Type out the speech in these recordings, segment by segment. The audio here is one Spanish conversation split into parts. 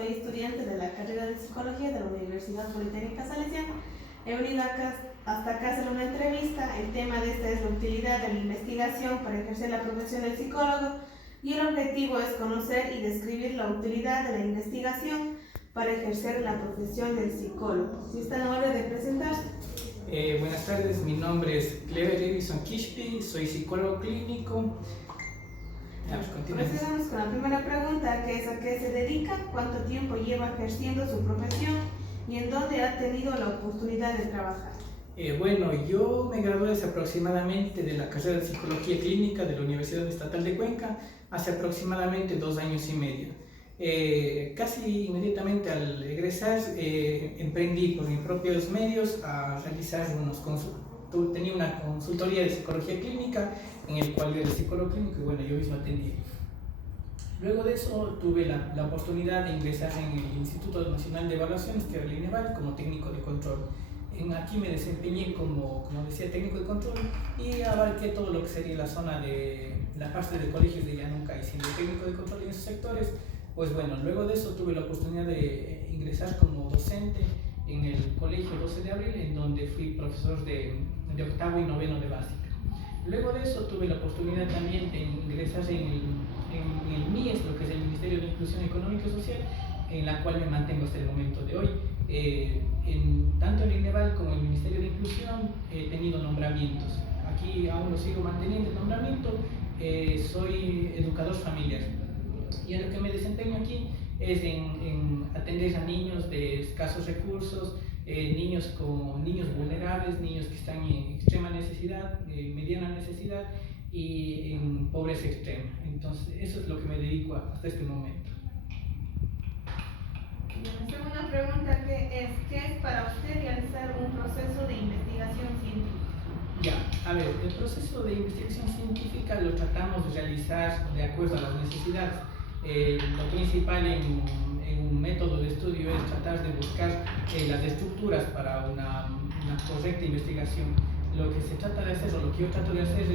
soy estudiante de la carrera de Psicología de la Universidad Politécnica Salesiana. He venido hasta acá a hacer una entrevista. El tema de esta es la utilidad de la investigación para ejercer la profesión del psicólogo, y el objetivo es conocer y describir la utilidad de la investigación para ejercer la profesión del psicólogo. Si está en hora de presentarse. Buenas tardes, mi nombre es Clever Edison Kishpi, soy psicólogo clínico. Procedamos con la primera pregunta, que es ¿a qué se dedica? ¿Cuánto tiempo lleva ejerciendo su profesión? ¿Y en dónde ha tenido la oportunidad de trabajar? Bueno, yo me gradué hace aproximadamente de la carrera de Psicología Clínica de la Universidad Estatal de Cuenca hace aproximadamente 2 años y medio. Casi inmediatamente al egresar emprendí por mis propios medios a realizar tenía una consultoría de psicología clínica en el cual yo era psicólogo clínico y bueno, yo mismo atendía. Luego de eso tuve la oportunidad de ingresar en el Instituto Nacional de Evaluaciones, que era el INEVAL, como técnico de control. Aquí me desempeñé como decía, técnico de control, y abarqué todo lo que sería la zona de la parte de colegios de Llanuca, y siendo técnico de control en esos sectores. Pues bueno, luego de eso tuve la oportunidad de ingresar como docente en el colegio 12 de abril, en donde fui profesor de octavo y noveno de básica. Luego de eso tuve la oportunidad también de ingresar en el MIES, lo que es el Ministerio de Inclusión Económica y Social, en la cual me mantengo hasta el momento de hoy. Tanto en el INEVAL como en el Ministerio de Inclusión he tenido nombramientos. Aquí aún lo sigo manteniendo el nombramiento. Soy educador familiar. Y en lo que me desempeño aquí es en atender a niños de escasos recursos, niños vulnerables, niños que están en extrema necesidad, mediana necesidad y en pobreza extrema. Entonces, eso es lo que me dedico hasta este momento. La segunda pregunta ¿qué es para usted realizar un proceso de investigación científica? Ya, a ver, el proceso de investigación científica lo tratamos de realizar de acuerdo a las necesidades. Lo principal en un método de estudio es tratar de buscar las estructuras para una correcta investigación. Lo que se trata de hacer, o lo que yo trato de hacer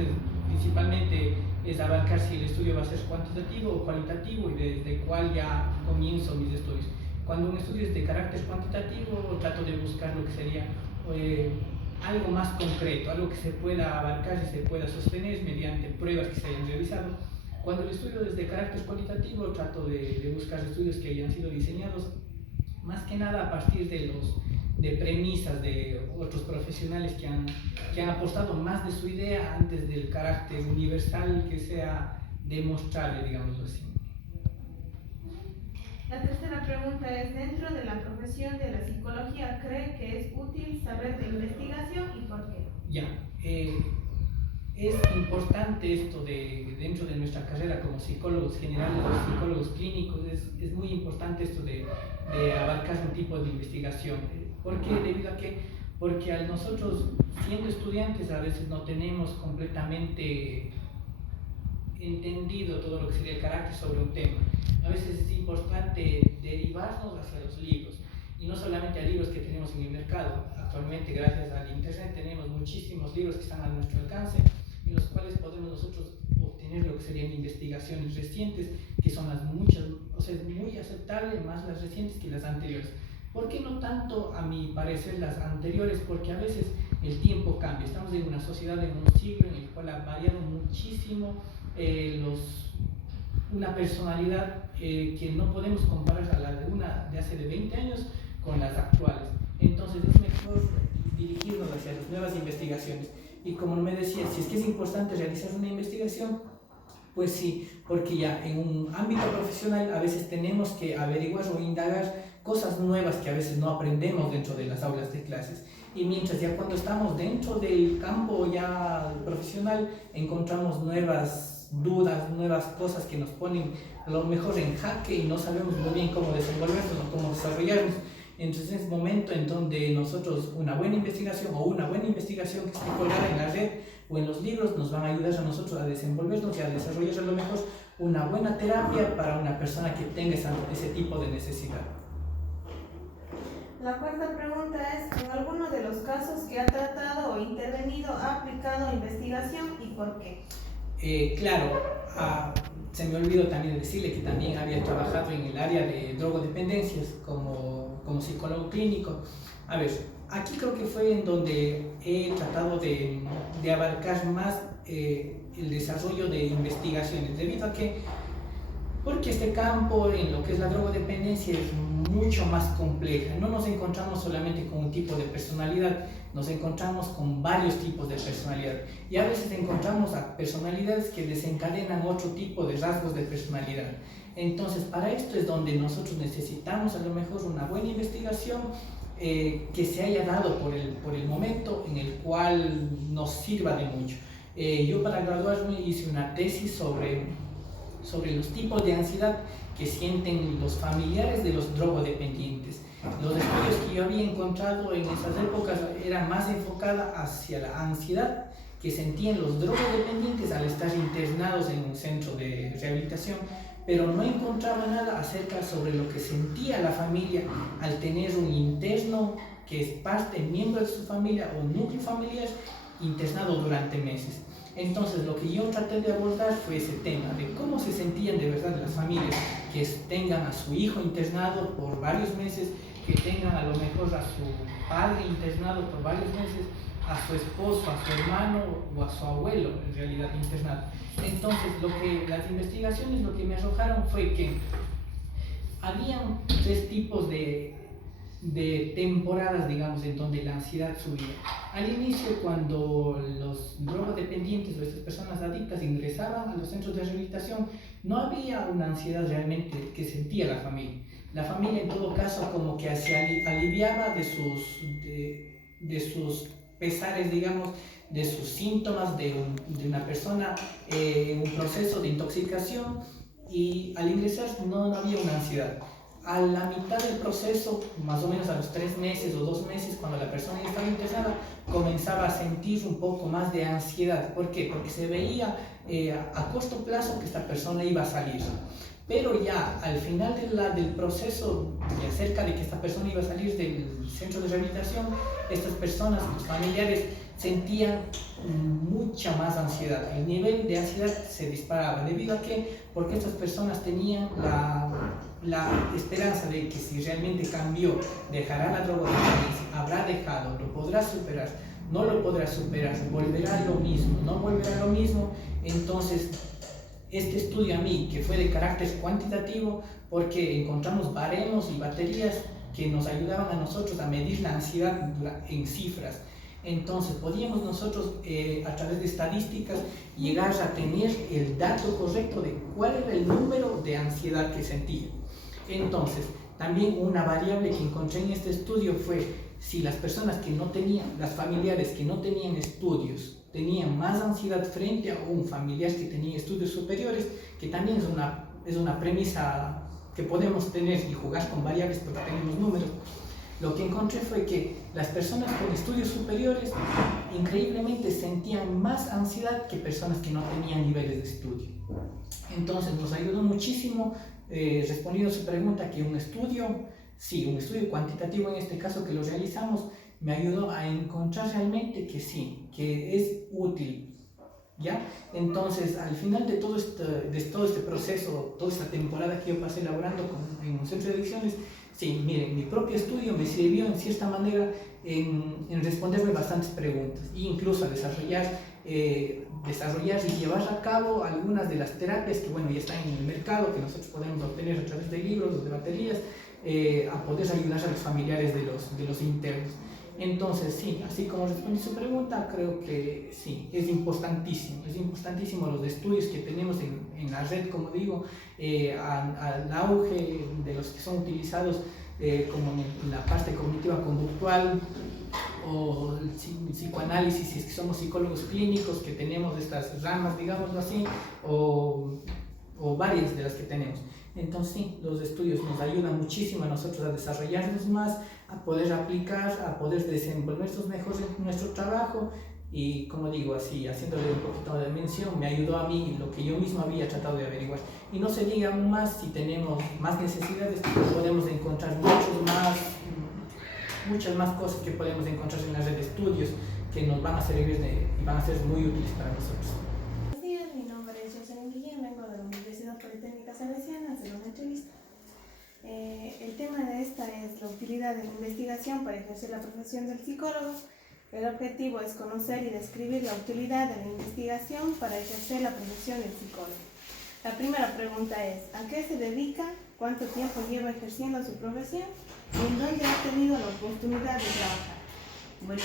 principalmente es abarcar si el estudio va a ser cuantitativo o cualitativo, y desde cuál ya comienzo mis estudios. Cuando un estudio es de carácter cuantitativo, trato de buscar lo que sería algo más concreto, algo que se pueda abarcar y se pueda sostener mediante pruebas que se hayan realizado. Cuando el estudio es de carácter cualitativo, trato de buscar estudios que hayan sido diseñados más que nada a partir de premisas de otros profesionales que han apostado más de su idea antes del carácter universal que sea demostrable, digámoslo así. La tercera pregunta es, dentro de la profesión de la psicología, ¿cree que es útil saber de investigación y por qué? Ya, es importante esto dentro de nuestra carrera como psicólogos generales o psicólogos clínicos, es muy importante esto de abarcar un tipo de investigación. ¿Por qué? Debido a que, porque a nosotros, siendo estudiantes, a veces no tenemos completamente entendido todo lo que sería el carácter sobre un tema. A veces es importante derivarnos hacia los libros, y no solamente a libros que tenemos en el mercado. Actualmente, gracias al internet, tenemos muchísimos libros que están a nuestro alcance, en los cuales podemos nosotros obtener lo que serían investigaciones recientes, que son las muchas, o sea, es muy aceptable más las recientes que las anteriores. ¿Por qué no tanto, a mi parecer, las anteriores? Porque a veces el tiempo cambia. Estamos en una sociedad, en un siglo en el cual ha variado muchísimo una personalidad que no podemos comparar a la de hace de 20 años con las actuales. Entonces es mejor dirigirnos hacia las nuevas investigaciones. Y como me decía, si es que es importante realizar una investigación, pues sí, porque ya en un ámbito profesional a veces tenemos que averiguar o indagar cosas nuevas que a veces no aprendemos dentro de las aulas de clases. Y mientras ya cuando estamos dentro del campo ya profesional, encontramos nuevas dudas, nuevas cosas que nos ponen a lo mejor en jaque y no sabemos muy bien cómo desenvolvernos o cómo desarrollarnos. Entonces es momento en donde nosotros una buena investigación que esté colgada en la red o en los libros nos van a ayudar a nosotros a desenvolvernos y a desarrollar a lo mejor una buena terapia para una persona que tenga ese tipo de necesidad. La cuarta pregunta es, ¿en alguno de los casos que ha tratado o intervenido ha aplicado investigación y por qué? Claro, se me olvidó también decirle que también había trabajado en el área de drogodependencias como psicólogo clínico. A ver, aquí creo que fue en donde he tratado de abarcar más el desarrollo de investigaciones, debido a que, porque este campo en lo que es la drogodependencia es mucho más compleja. No nos encontramos solamente con un tipo de personalidad, nos encontramos con varios tipos de personalidad, y a veces encontramos a personalidades que desencadenan otro tipo de rasgos de personalidad. Entonces, para esto es donde nosotros necesitamos a lo mejor una buena investigación que se haya dado por el momento en el cual nos sirva de mucho. Yo para graduarme hice una tesis sobre los tipos de ansiedad que sienten los familiares de los drogodependientes. Los estudios que yo había encontrado en esas épocas eran más enfocadas hacia la ansiedad que sentían los drogodependientes al estar internados en un centro de rehabilitación, pero no encontraba nada acerca sobre lo que sentía la familia al tener un interno que es parte, miembro de su familia o núcleo familiar internado durante meses. Entonces lo que yo traté de abordar fue ese tema de cómo se sentían de verdad las familias que tengan a su hijo internado por varios meses, que tengan a lo mejor a su padre internado por varios meses, a su esposo, a su hermano o a su abuelo en realidad internado. Entonces las investigaciones lo que me arrojaron fue que habían tres tipos de temporadas, digamos, en donde la ansiedad subía. Al inicio, cuando los drogodependientes o estas personas adictas ingresaban a los centros de rehabilitación, no había una ansiedad realmente que sentía la familia. La familia, en todo caso, como que se aliviaba de sus pesares, digamos, de sus síntomas de una persona en un proceso de intoxicación, y al ingresar no había una ansiedad. A la mitad del proceso, más o menos a los 3 meses o 2 meses, cuando la persona ya estaba internada, comenzaba a sentir un poco más de ansiedad. ¿Por qué? Porque se veía a corto plazo que esta persona iba a salir. Pero ya al final del proceso, y acerca de que esta persona iba a salir del centro de rehabilitación, estas personas, los familiares, sentían mucha más ansiedad. El nivel de ansiedad se disparaba. ¿Debido a qué? Porque estas personas tenían la esperanza de que si realmente cambió, dejará la drogodependencia, habrá dejado, lo podrá superar, no lo podrá superar, volverá a lo mismo, no volverá a lo mismo. Entonces, este estudio a mí, que fue de carácter cuantitativo, porque encontramos baremos y baterías que nos ayudaban a nosotros a medir la ansiedad en cifras. Entonces podíamos nosotros a través de estadísticas llegar a tener el dato correcto de cuál era el número de ansiedad que sentía. Entonces también una variable que encontré en este estudio fue si las personas que no tenían, las familiares que no tenían estudios, tenían más ansiedad frente a un familiar que tenía estudios superiores, que también es una premisa que podemos tener y jugar con variables porque tenemos números. Lo que encontré fue que las personas con estudios superiores increíblemente sentían más ansiedad que personas que no tenían niveles de estudio. Entonces nos ayudó muchísimo, respondiendo a su pregunta, que un estudio cuantitativo en este caso que lo realizamos, me ayudó a encontrar realmente que sí, que es útil, ¿ya? Entonces, al final de todo este proceso, toda esta temporada que yo pasé elaborando en un centro de adicciones, sí, miren, mi propio estudio me sirvió en cierta manera en responderme bastantes preguntas, e incluso a desarrollar y llevar a cabo algunas de las terapias que, bueno, ya están en el mercado, que nosotros podemos obtener a través de libros o de baterías, a poder ayudar a los familiares de los internos. Entonces, sí, así como respondí su pregunta, creo que sí, es importantísimo los estudios que tenemos en la red, como digo, al auge de los que son utilizados como en la parte cognitiva conductual o el psicoanálisis, si es que somos psicólogos clínicos, que tenemos estas ramas, digámoslo así, o varias de las que tenemos. Entonces sí, los estudios nos ayudan muchísimo a nosotros a desarrollarnos más, a poder aplicar, a poder desenvolvernos mejor en nuestro trabajo, y como digo, así, haciéndole un poquito de mención, me ayudó a mí lo que yo mismo había tratado de averiguar. Y no se diga aún más, si tenemos más necesidades, podemos encontrar muchas más cosas que podemos encontrar en la red de estudios que nos van a servir y van a ser muy útiles para nosotros. Buenos días, mi nombre es Jocelyn Guillén, vengo de la Universidad utilidad de la investigación para ejercer la profesión del psicólogo. El objetivo es conocer y describir la utilidad de la investigación para ejercer la profesión del psicólogo. La primera pregunta es, ¿a qué se dedica? ¿Cuánto tiempo lleva ejerciendo su profesión? ¿Y en dónde ha tenido la oportunidad de trabajar? Bueno,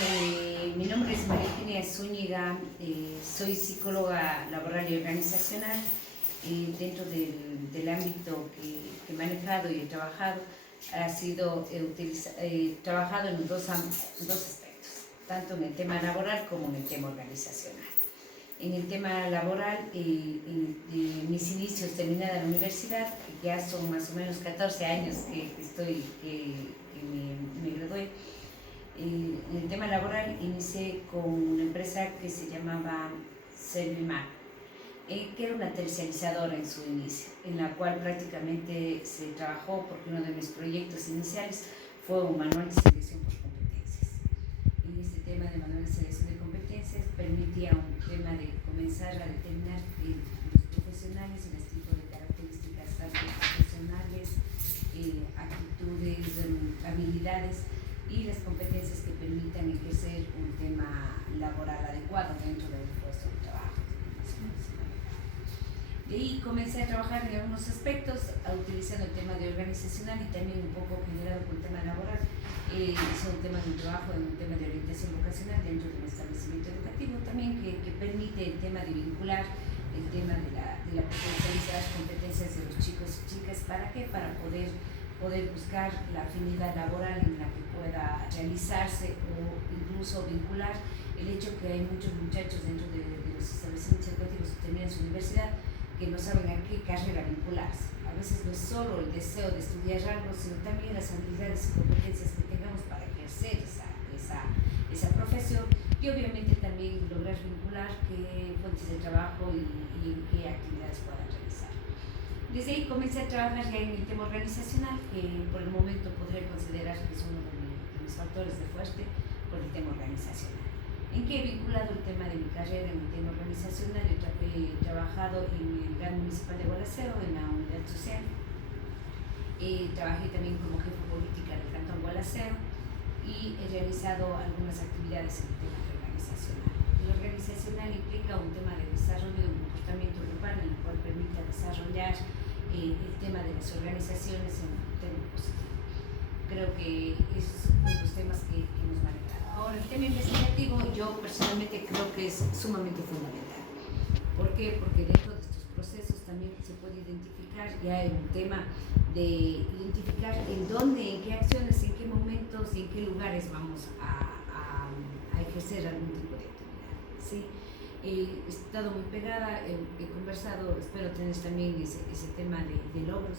mi nombre es María Eugenia Zúñiga, soy psicóloga laboral y organizacional. Dentro del ámbito que he manejado y he trabajado, he trabajado en dos aspectos, tanto en el tema laboral como en el tema organizacional. En el tema laboral, mis inicios terminada la universidad, que ya son más o menos 14 años que me gradué. En el tema laboral inicié con una empresa que se llamaba Servimar, que era una terciarizadora en su inicio, en la cual prácticamente se trabajó porque uno de mis proyectos iniciales fue un manual de selección por competencias. En este tema de manual de selección de competencias permitía un tema de comenzar a determinar los profesionales y los tipos de características tanto profesionales, actitudes, habilidades y las competencias que permitan ejercer un tema laboral adecuado dentro del puesto de trabajo. De ahí comencé a trabajar en algunos aspectos, utilizando el tema de organizacional y también un poco generado por el tema laboral. Hice un tema de trabajo en un tema de orientación vocacional dentro de un establecimiento educativo también que permite el tema de vincular el tema de la potencializar las competencias de los chicos y chicas. ¿Para qué? Para poder buscar la afinidad laboral en la que pueda realizarse o incluso vincular el hecho que hay muchos muchachos dentro de los establecimientos educativos que terminan su universidad que no saben a qué carrera vincularse. A veces no es solo el deseo de estudiar algo, sino también las habilidades y competencias que tengamos para ejercer esa profesión y obviamente también lograr vincular qué fuentes de trabajo y en qué actividades puedan realizar. Desde ahí comencé a trabajar ya en el tema organizacional, que por el momento podría considerar que es uno de mis factores de fuerte por el tema organizacional. ¿En qué he vinculado el tema de mi carrera en el tema organizacional? He trabajado en el Gran Municipal de Gualaceo, en la unidad social. Trabajé también como jefa política del Cantón Gualaceo y he realizado algunas actividades en el tema organizacional. El organizacional implica un tema de desarrollo de un comportamiento grupal en el cual permita desarrollar el tema de las organizaciones en un tema positivo. Creo que esos son los temas que hemos manejado. Ahora, el tema investigativo yo personalmente creo que es sumamente fundamental. ¿Por qué? Porque dentro de estos procesos también se puede identificar, ya en un tema de identificar en dónde, en qué acciones, en qué momentos y en qué lugares vamos a ejercer algún tipo de actividad, ¿sí? He estado muy pegada, he conversado, espero tener también ese tema de logros,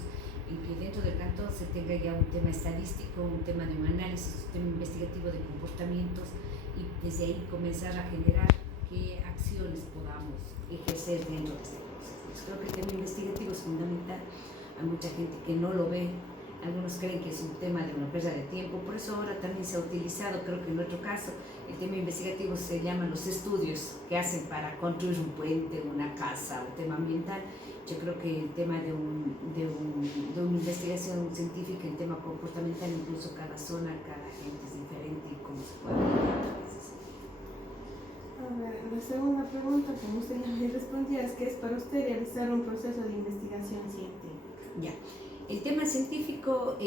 en que dentro del cantón se tenga ya un tema estadístico, un tema de un análisis, un tema investigativo de comportamientos y desde ahí comenzar a generar qué acciones podamos ejercer dentro de este proceso. Creo que el tema investigativo es fundamental. Hay mucha gente que no lo ve, algunos creen que es un tema de una pérdida de tiempo, por eso ahora también se ha utilizado, creo que en nuestro caso, el tema investigativo se llama los estudios que hacen para construir un puente, una casa, un tema ambiental. Yo creo que el tema de una investigación científica, el tema comportamental, incluso cada zona, cada gente es diferente y cómo se puede abordar. A ver, la segunda pregunta, como usted ya me respondía, es que es para usted realizar un proceso de investigación científica. Ya. El tema científico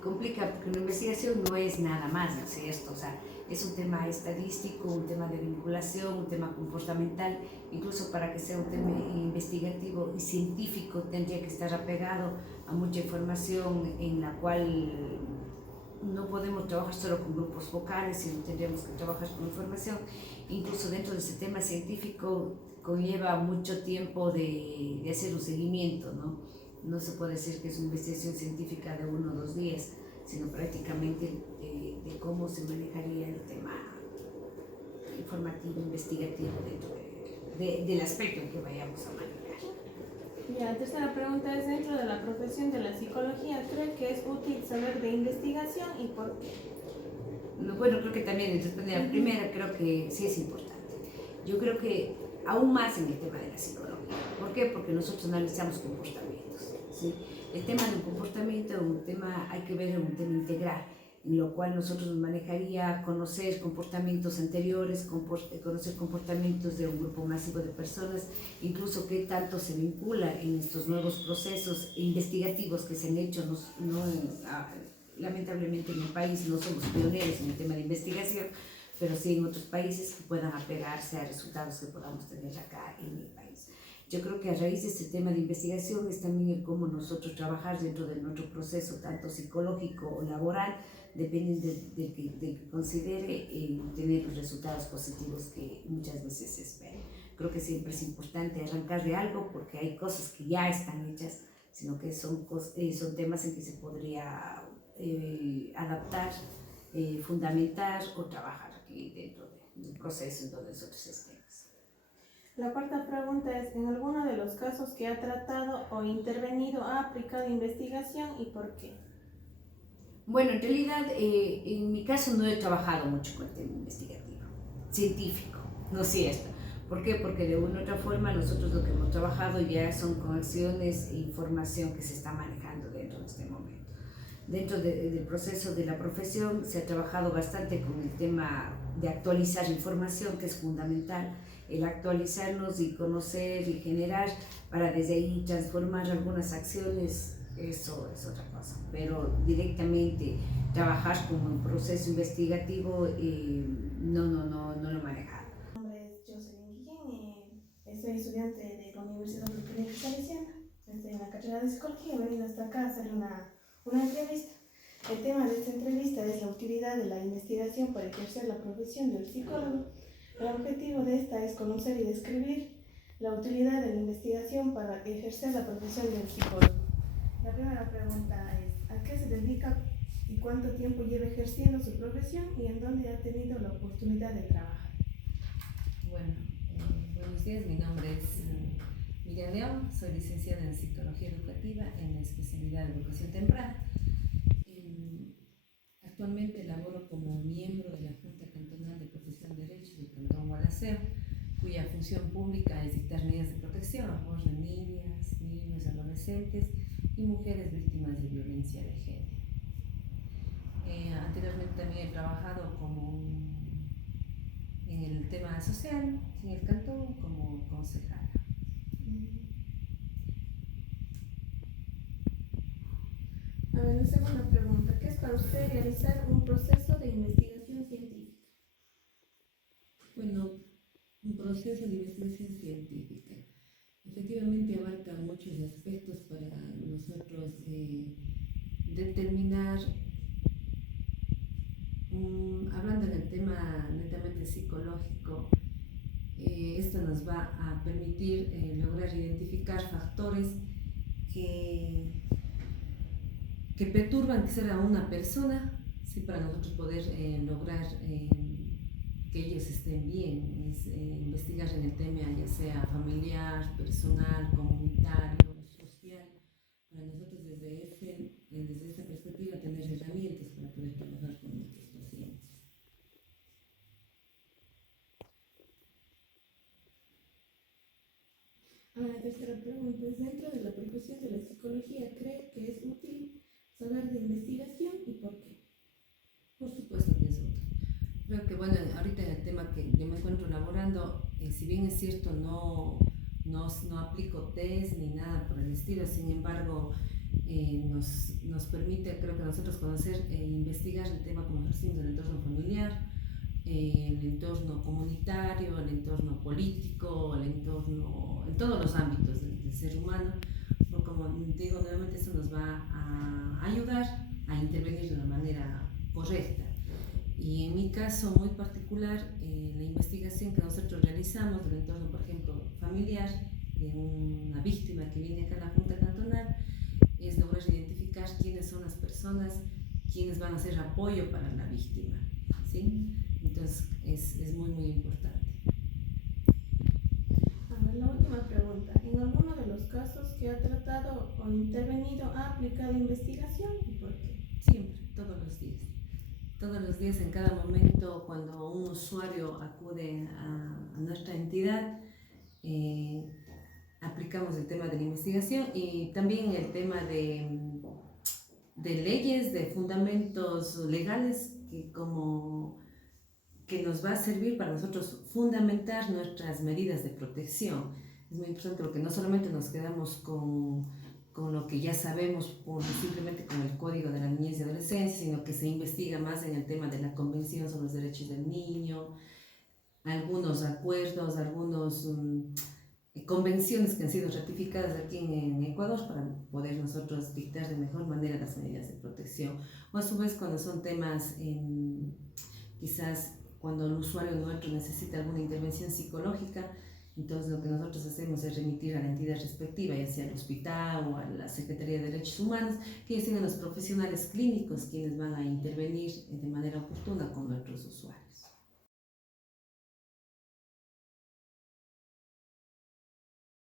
complica porque una investigación no es nada más, ¿no es cierto? O sea, es un tema estadístico, un tema de vinculación, un tema comportamental, incluso para que sea un tema investigativo y científico tendría que estar apegado a mucha información en la cual no podemos trabajar solo con grupos focales, sino tendríamos que trabajar con información. Incluso dentro de ese tema científico conlleva mucho tiempo de hacer un seguimiento, ¿no? No se puede decir que es una investigación científica de 1 o 2 días, sino prácticamente de cómo se manejaría el tema informativo, investigativo dentro del aspecto en que vayamos a manejar. Y la tercera pregunta es, dentro de la profesión de la psicología, ¿cree que es útil saber de investigación y por qué? Bueno, creo que también, responde a la primera, creo que sí es importante. Yo creo que aún más en el tema de la psicología. ¿Por qué? Porque nosotros analizamos comportamientos, ¿sí? El tema del comportamiento es un tema, hay que ver, es un tema integral. en lo cual nosotros nos manejaría conocer comportamientos anteriores, conocer comportamientos de un grupo masivo de personas, incluso qué tanto se vincula en estos nuevos procesos investigativos que se han hecho. Lamentablemente en el país no somos pioneros en el tema de investigación, pero sí en otros países que puedan apegarse a resultados que podamos tener acá en el país. Yo creo que a raíz de este tema de investigación es también el cómo nosotros trabajar dentro de nuestro proceso, tanto psicológico o laboral, depende del que considere tener los resultados positivos que muchas veces se esperan. Creo que siempre es importante arrancar de algo porque hay cosas que ya están hechas, sino que son temas en que se podría adaptar, fundamentar o trabajar aquí dentro del proceso en donde nosotros estemos. La cuarta pregunta es, ¿en alguno de los casos que ha tratado o intervenido ha aplicado investigación y por qué? Bueno, en realidad, en mi caso no he trabajado mucho con el tema investigativo, científico, ¿no es cierto? ¿Por qué? Porque de una u otra forma nosotros lo que hemos trabajado ya son con acciones e información que se está manejando dentro de este momento. Dentro del proceso de la profesión se ha trabajado bastante con el tema de actualizar información, que es fundamental, el actualizarnos y conocer y generar para desde ahí transformar algunas acciones. Eso es otra cosa, pero directamente trabajar como un proceso investigativo no lo he manejado. Mi nombre es Jocelyn Guillén, soy estudiante de la Universidad Politécnica Salesiana, estoy en la carrera de Psicología, he venido hasta acá a hacer una entrevista. El tema de esta entrevista es la utilidad de la investigación para ejercer la profesión del psicólogo. El objetivo de esta es conocer y describir la utilidad de la investigación para ejercer la profesión del psicólogo. La primera pregunta es, ¿a qué se dedica y cuánto tiempo lleva ejerciendo su profesión y en dónde ha tenido la oportunidad de trabajar? Bueno, buenos días, mi nombre es Miriam León, soy licenciada en Psicología Educativa en la especialidad de Educación Temprana. Actualmente laboro como miembro de la Junta Cantonal de Protección de Derechos del Cantón Gualaceo, cuya función pública es dictar medidas de protección a favor de niñas, niños, adolescentes y mujeres víctimas de violencia de género. Anteriormente también he trabajado en el tema social, en el cantón, como concejala. A ver, la segunda pregunta, ¿qué es para usted realizar un proceso de investigación científica? Bueno, un proceso de investigación científica efectivamente abarca muchos aspectos para nosotros determinar, hablando del tema netamente psicológico, esto nos va a permitir lograr identificar factores que perturban quizá a una persona, ¿sí? Para nosotros poder lograr que ellos estén bien, es investigar en el tema ya sea familiar, personal, comunitario, social, para nosotros desde esta perspectiva tener herramientas para poder trabajar con nuestros pacientes. La tercera pregunta es, dentro de la profesión de la psicología, ¿cree que es útil saber de investigación y por qué? Por supuesto que es útil. Creo que bueno, ahorita en el tema que yo me encuentro elaborando, si bien es cierto no aplico test ni nada por el estilo, sin embargo nos permite, creo que nosotros conocer e investigar el tema, como decimos, del entorno familiar, el entorno comunitario, el entorno político, el entorno, en todos los ámbitos del ser humano, porque como digo nuevamente, eso nos va a ayudar a intervenir de una manera correcta. Y en mi caso muy particular, la investigación que nosotros realizamos del entorno, por ejemplo, familiar, de una víctima que viene acá a la Junta Cantonal, es lograr identificar quiénes son las personas, quiénes van a ser apoyo para la víctima, ¿sí? Entonces es muy importante. La última pregunta, ¿en alguno de los casos que ha tratado o intervenido ha aplicado investigación y por qué? Siempre, todos los días. Todos los días, en cada momento, cuando un usuario acude a nuestra entidad, aplicamos el tema de la investigación y también el tema de de leyes, de fundamentos legales que nos va a servir para nosotros fundamentar nuestras medidas de protección. Es muy importante porque no solamente nos quedamos con lo que ya sabemos simplemente con el Código de la Niñez y Adolescencia, sino que se investiga más en el tema de la Convención sobre los Derechos del Niño, algunos acuerdos, algunos convenciones que han sido ratificadas aquí en Ecuador para poder nosotros dictar de mejor manera las medidas de protección. O a su vez cuando son temas quizás cuando el usuario nuestro necesita alguna intervención psicológica, entonces lo que nosotros hacemos es remitir a la entidad respectiva, ya sea al hospital o a la Secretaría de Derechos Humanos, que ellos tienen los profesionales clínicos quienes van a intervenir de manera oportuna con nuestros usuarios.